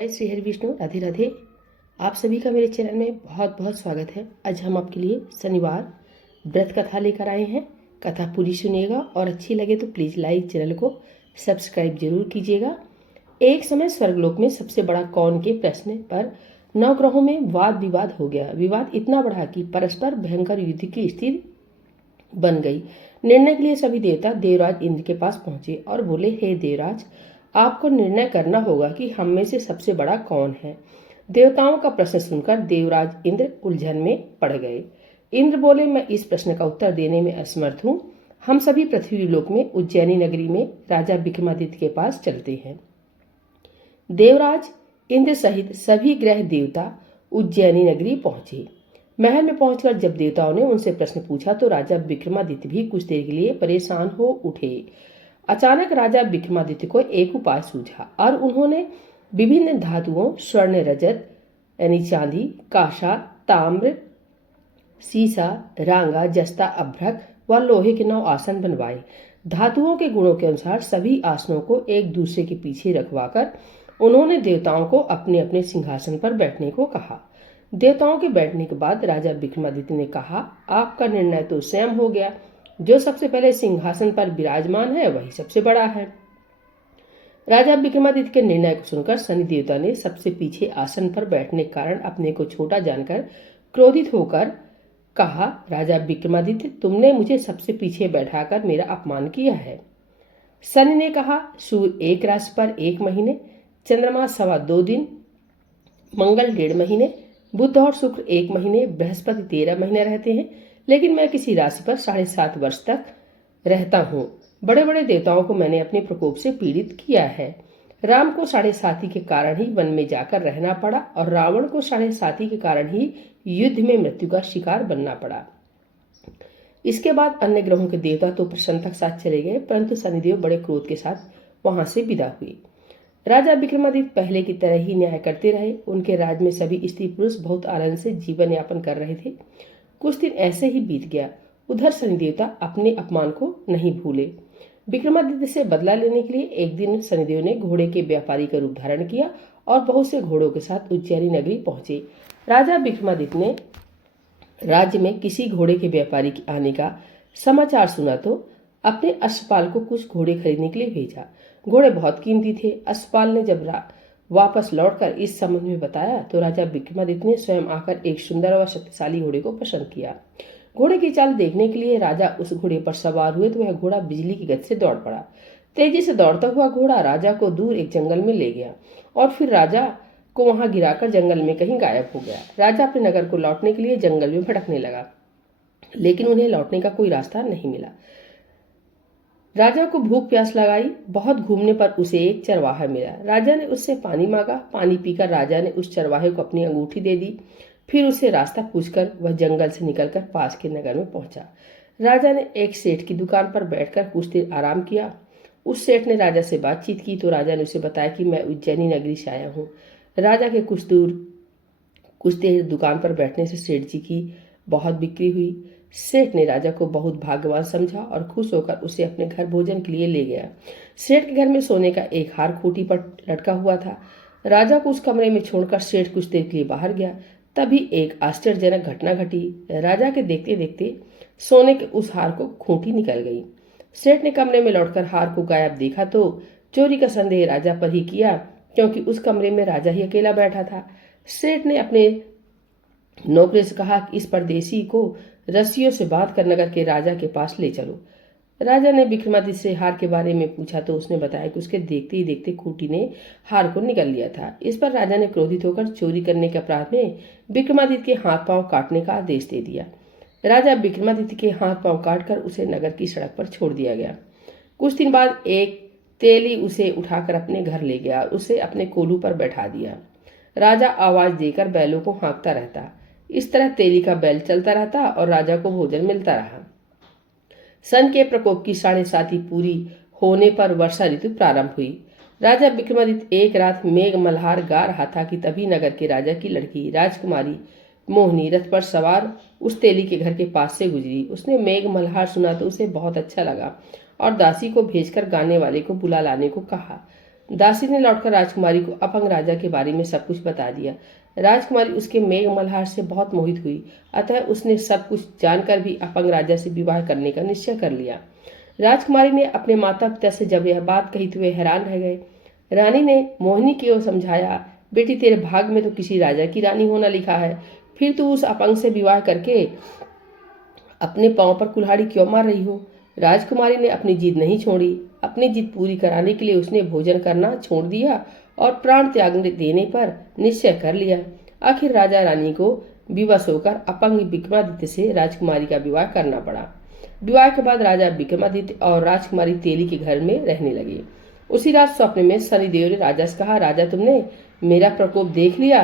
श्री हरि विष्णु, राधे राधे। आप सभी का मेरे चैनल में बहुत बहुत स्वागत है। आज हम आपके लिए शनिवार व्रत कथा लेकर आए हैं। कथा पूरी सुनिएगा और अच्छी लगे तो प्लीज़ लाइक, चैनल को सब्सक्राइब जरूर कीजिएगा। एक समय स्वर्गलोक में सबसे बड़ा कौन के प्रश्न पर नवग्रहों में वाद विवाद हो गया। विवाद इतना बढ़ा कि परस्पर भयंकर युद्ध की स्थिति बन गई। निर्णय के लिए सभी देवता देवराज इंद्र के पास पहुंचे और बोले, हे देवराज, आपको निर्णय करना होगा कि हम में से सबसे बड़ा कौन है। देवताओं का प्रश्न सुनकर देवराज इंद्र उलझन में पड़ गए। इंद्र बोले, मैं इस प्रश्न का उत्तर देने में असमर्थ हूँ। हम सभी पृथ्वी लोक में उज्जैनी नगरी में राजा विक्रमादित्य के पास चलते हैं। देवराज इंद्र सहित सभी ग्रह देवता उज्जैनी नगरी पहुंचे। महल में पहुंचकर जब देवताओं ने उनसे प्रश्न पूछा तो राजा विक्रमादित्य भी कुछ देर के लिए परेशान हो उठे। अचानक राजा विक्रमादित्य को एक उपाय सूझा और उन्होंने विभिन्न धातुओं स्वर्ण, रजत यानी चांदी, कांसा, ताम्र, सीसा, रांगा, जस्ता, अभ्रक व लोहे के 9 आसन बनवाए। धातुओं के गुणों के अनुसार सभी आसनों को एक दूसरे के पीछे रखवाकर उन्होंने देवताओं को अपने अपने सिंहासन पर बैठने को कहा। देवताओं के बैठने के बाद राजा विक्रमादित्य ने कहा, आपका निर्णय तो स्वयं हो गया। जो सबसे पहले सिंहासन पर विराजमान है वही सबसे बड़ा है। राजा विक्रमादित्य के निर्णय को सुनकर शनि देवता ने सबसे पीछे आसन पर बैठने के कारण अपने को छोटा जानकर क्रोधित होकर कहा, राजा विक्रमादित्य, तुमने मुझे सबसे पीछे बैठाकर मेरा अपमान किया है। शनि ने कहा, सूर्य एक राशि पर 1 महीने, चंद्रमा 2.25 दिन, मंगल 1.5 महीने, बुध और शुक्र 1 महीने, बृहस्पति 13 महीने रहते हैं, लेकिन मैं किसी राशि पर 7.5 वर्ष तक रहता हूँ। बड़े बड़े देवताओं को मैंने अपने प्रकोप से पीड़ित किया है। राम को 7.5 के कारण ही वन में जाकर रहना पड़ा और रावण को 7.5 के कारण ही युद्ध में मृत्यु का शिकार बनना पड़ा। इसके बाद अन्य ग्रहों के देवता तो प्रसन्नता के साथ चले गए, परंतु शनिदेव बड़े क्रोध के साथ वहां से विदा हुए। राजा विक्रमादित्य पहले की तरह ही न्याय करते रहे। उनके राज्य में सभी स्त्री पुरुष बहुत आनंद से जीवन यापन कर रहे थे। कुछ दिन ऐसे ही बीत गया। उधर शनि देवता अपने अपमान को नहीं भूले। विक्रमादित्य से बदला लेने के लिए एक दिन शनिदेव ने घोड़े के व्यापारी का रूप धारण किया और बहुत से घोड़ों के साथ उज्जैनी नगरी पहुंचे। राजा विक्रमादित्य ने राज्य में किसी घोड़े के व्यापारी के आने का समाचार सुना तो अपने अश्वपाल को कुछ घोड़े खरीदने के लिए भेजा। घोड़े बहुत कीमती थे। अश्वपाल ने जब वापस लौटकर इस संबंध में बताया तो राजा विक्रमादित्य ने स्वयं आकर एक सुंदर व शक्तिशाली घोड़े को पसंद किया। घोड़े की चाल देखने के लिए राजा उस घोड़े पर सवार हुए तो वह घोड़ा बिजली की गति से दौड़ पड़ा। तेजी से दौड़ता हुआ घोड़ा राजा को दूर एक जंगल में ले गया और फिर राजा को वहां गिराकर जंगल में कहीं गायब हो गया। राजा अपने नगर को लौटने के लिए जंगल में भटकने लगा, लेकिन उन्हें लौटने का कोई रास्ता नहीं मिला। राजा को भूख प्यास लगाई। बहुत घूमने पर उसे एक चरवाहा मिला। राजा ने उससे पानी मांगा। पानी पीकर राजा ने उस चरवाहे को अपनी अंगूठी दे दी। फिर उसे रास्ता पूछकर वह जंगल से निकलकर पास के नगर में पहुंचा। राजा ने एक सेठ की दुकान पर बैठकर कुछ देर आराम किया। उस सेठ ने राजा से बातचीत की तो राजा ने उसे बताया कि मैं उज्जैनी नगरी से आया हूँ। राजा के कुछ देर दुकान पर बैठने से सेठ जी की बहुत बिक्री हुई। सेठ ने राजा को बहुत भाग्यवान समझा और खुश होकर उसे अपने घर भोजन के लिए ले गया। सेठ के घर में सोने का एक हार खूंटी पर लटका हुआ था। राजा को उस कमरे में छोड़कर सेठ कुछ देर के लिए बाहर गया। तभी एक आश्चर्यजनक घटना घटी। राजा के देखते देखते सोने के उस हार को खूंटी निकल गई। सेठ ने कमरे में लौटकर हार को गायब देखा तो चोरी का संदेह राजा पर ही किया, क्योंकि उस कमरे में राजा ही अकेला बैठा था। सेठ ने अपने नौकरी से कहा कि इस परदेसी को रस्सियों से बांध कर नगर के राजा के पास ले चलो। राजा ने विक्रमादित्य से हार के बारे में पूछा तो उसने बताया कि उसके देखते ही देखते खूंटी ने हार को निगल लिया था। इस पर राजा ने क्रोधित होकर चोरी करने के अपराध में विक्रमादित्य के हाथ पांव काटने का आदेश दे दिया। राजा विक्रमादित्य के हाथ पांव काटकर उसे नगर की सड़क पर छोड़ दिया गया। कुछ दिन बाद एक तेली उसे उठाकर अपने घर ले गया और उसे अपने कोलू पर बैठा दिया। राजा आवाज देकर बैलों को हाँकता रहता। इस तरह तेली का बैल चलता रहता और राजा को भोजन मिलता रहा। सन के प्रकोप की 7.5 पूरी होने पर वर्षा ऋतु प्रारंभ हुई। राजा विक्रमादित्य एक रात मेघ मल्हार गा रहा था कि तभी नगर के राजा की लड़की राजकुमारी मोहिनी रथ पर सवार उस तेली के घर के पास से गुजरी। उसने मेघ मल्हार सुना तो उसे बहुत अच्छा लगा और दासी को भेजकर गाने वाले को बुला लाने को कहा। दासी ने लौटकर राजकुमारी को अपंग राजा के बारे में सब कुछ बता दिया। राजकुमारी उसके मेघ मल्हार से बहुत मोहित हुई, अतः उसने सब कुछ जानकर भी अपंग राजा से विवाह करने का निश्चय कर लिया। राजकुमारी ने अपने माता पिता से जब यह बात कही तो वे हैरान रह गए। रानी ने मोहिनी को समझाया, बेटी तेरे भाग में तो किसी राजा की रानी होना लिखा है, फिर तू उस अपंग से विवाह करके अपने पांव पर कुल्हाड़ी क्यों मार रही हो। राजकुमारी ने अपनी जिद नहीं छोड़ी। अपनी जिद पूरी कराने के लिए उसने भोजन करना छोड़ दिया और प्राण त्याग देने पर निश्चय कर लिया। आखिर राजा रानी को विवश होकर अपंग विक्रमादित्य से राजकुमारी का विवाह करना पड़ा। विवाह के बाद राजा विक्रमादित्य और राजकुमारी तेली के घर में रहने लगे। उसी रात स्वप्न में शनिदेव ने राजा से कहा, राजा तुमने मेरा प्रकोप देख लिया,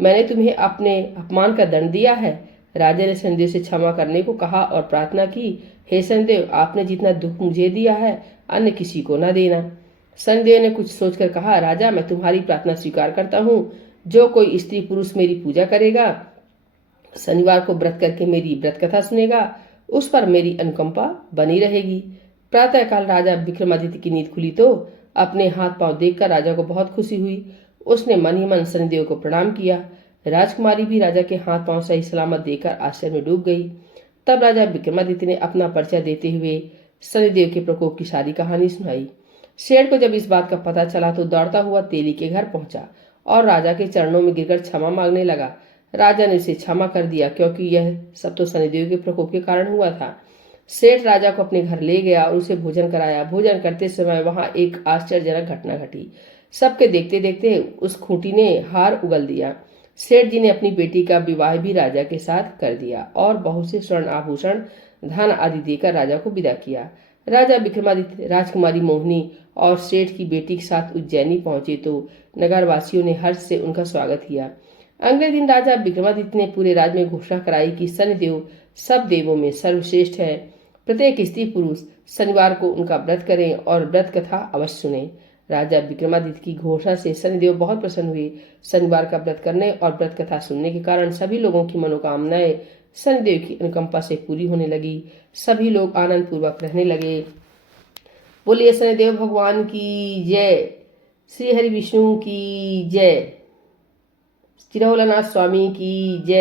मैंने तुम्हें अपने अपमान का दंड दिया है। राजा ने शनिदेव से क्षमा करने को कहा और प्रार्थना की, हे शनिदेव, आपने जितना दुख मुझे दिया है अन्य किसी को न देना। शनिदेव ने कुछ सोचकर कहा, राजा मैं तुम्हारी प्रार्थना स्वीकार करता हूँ। जो कोई स्त्री पुरुष मेरी पूजा करेगा, शनिवार को व्रत करके मेरी व्रत कथा सुनेगा, उस पर मेरी अनुकंपा बनी रहेगी। प्रातःकाल राजा विक्रमादित्य की नींद खुली तो अपने हाथ पांव देखकर राजा को बहुत खुशी हुई। उसने मन ही मन शनिदेव को प्रणाम किया। राजकुमारी भी राजा के हाथ पांव सही सलामत देखकर आश्चर्य में डूब गई। तब राजा विक्रमादित्य ने अपना परिचय देते हुए शनिदेव के प्रकोप की सारी कहानी सुनाई। शेर को जब इस बात का पता चला तो दौड़ता हुआ तेली के घर पहुंचा और राजा के चरणों में गिरकर क्षमा मांगने लगा। राजा ने उसे क्षमा कर दिया, क्योंकि यह सब तो शनिदेव के प्रकोप के कारण हुआ था। सेठ राजा को अपने घर ले गया और उसे भोजन कराया। भोजन करते समय वहां एक आश्चर्यजनक घटना घटी। सबके देखते देखते उस खूंटी ने हार उगल दिया। सेठ जी ने अपनी बेटी का विवाह भी राजा के साथ कर दिया और बहुत से स्वर्ण आभूषण, धन आदि देकर राजा को विदा किया। राजा विक्रमादित्य, राजकुमारी मोहिनी और सेठ की बेटी के साथ उज्जैनी पहुंचे तो नगरवासियों ने हर्ष से उनका स्वागत किया। अगले दिन राजा विक्रमादित्य ने पूरे राज्य में घोषणा कराई कि शनिदेव सब देवों में सर्वश्रेष्ठ है। प्रत्येक स्त्री पुरुष शनिवार को उनका व्रत करें और व्रत कथा अवश्य सुने। राजा विक्रमादित्य की घोषणा से शनिदेव बहुत प्रसन्न हुए। शनिवार का व्रत करने और व्रत कथा सुनने के कारण सभी लोगों की मनोकामनाएं शनिदेव की अनुकंपा से पूरी होने लगी। सभी लोग आनंद पूर्वक रहने लगे। बोलिए शनिदेव भगवान की जय, श्री हरि विष्णु की जय, चिरौलनाथ स्वामी की जय।